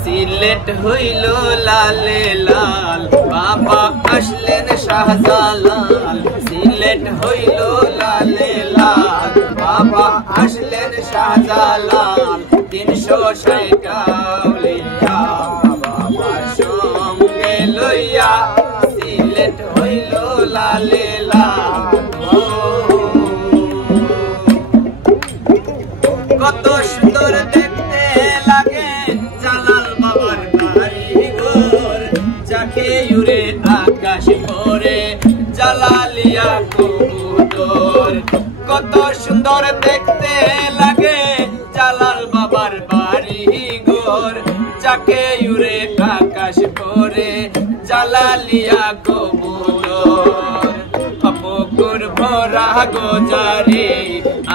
সিলেট হইল লালে লাল বাবা আসলেন শাহজালাল সিলেট হইল লালে লাল বাবা আসলেন শাহজালাল 360 আউলিয়া বাবা সঙ্গে লইয়া সিলেট হইল লালে লাল কত সুন্দর দেখতে লাগে জালাল বাবার কারিগর যাকে উড়ে আকাশ ভরে জালালিয়া কবুতর কত সুন্দর দেখতে লাগে জালাল বাবার বাড়িঘর যাকে উড়ে আকাশ ভরে জালালিয়া কবুতর পুকুর ভরা গোজারে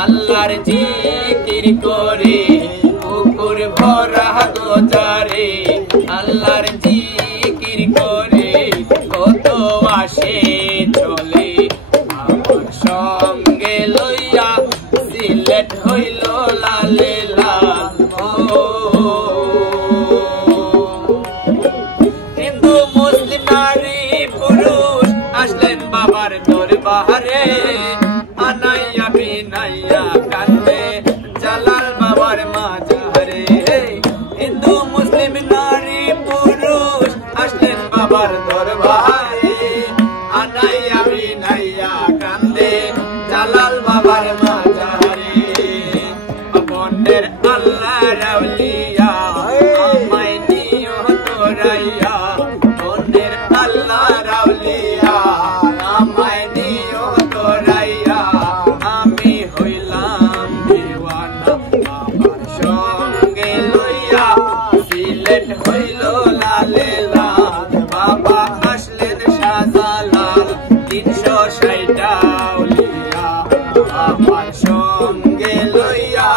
আল্লাহর জিকির করে পুকুর ভরা গোজারে আল্লাহর জিকির করে কত আসে চলে আমার সঙ্গে লইয়া সিলেট হইল লালে লাল হিন্দু মুসলিম নারী পুরুষ আসলেন বাবার দরবারে আনাইয়া বিনাইয়া কান্দে জালাল বাবার মাজারে হিন্দু মুসলিম নারী পুরুষ আসলেন বাবার দরবারে আনাইয়া বিনাইয়া কান্দে জালাল বাবার মাজারে বন্দের আল্লাহ রাউলিয়া আমায় নিও তোরাইয়া বন্দের আল্লাহ রাউলিয়া আমায় নিও তোরাইয়া আমি হইলাম দিওয়ানা আমার সঙ্গে লইয়া সিলেট হইল লালে লাল বাবা আসলেন শাহজালাল 360 আউলিয়া আমার সঙ্গে লইয়া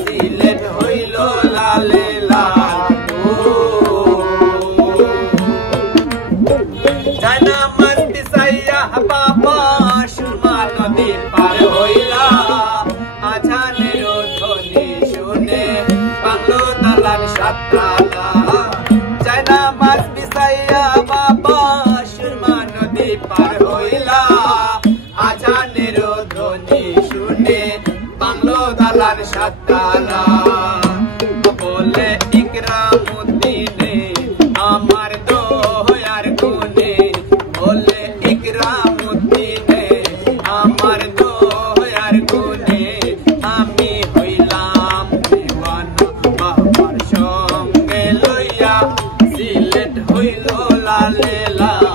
সিলেট হইল লালে লাল জানা মস্তি সাইয়া বাবা সুরমা নদী পার হইলা আজানের ধ্বনি শুনে বাংলো দালান সাততালা জানা মস্তি সাইয়া বাবা সুরমা নদী পার হইলা আজানের ধ্বনি শুনে বাংলো দালান সাততালা বলে ইকরামউদ্দিনে আমার দোয়ার গুনে বলে ইকরামউদ্দিনে আমার দোয়ার গুনে আমি হইলাম দিওয়ানা বাবার সঙ্গে লইয়া সিলেট হইল লালে লাল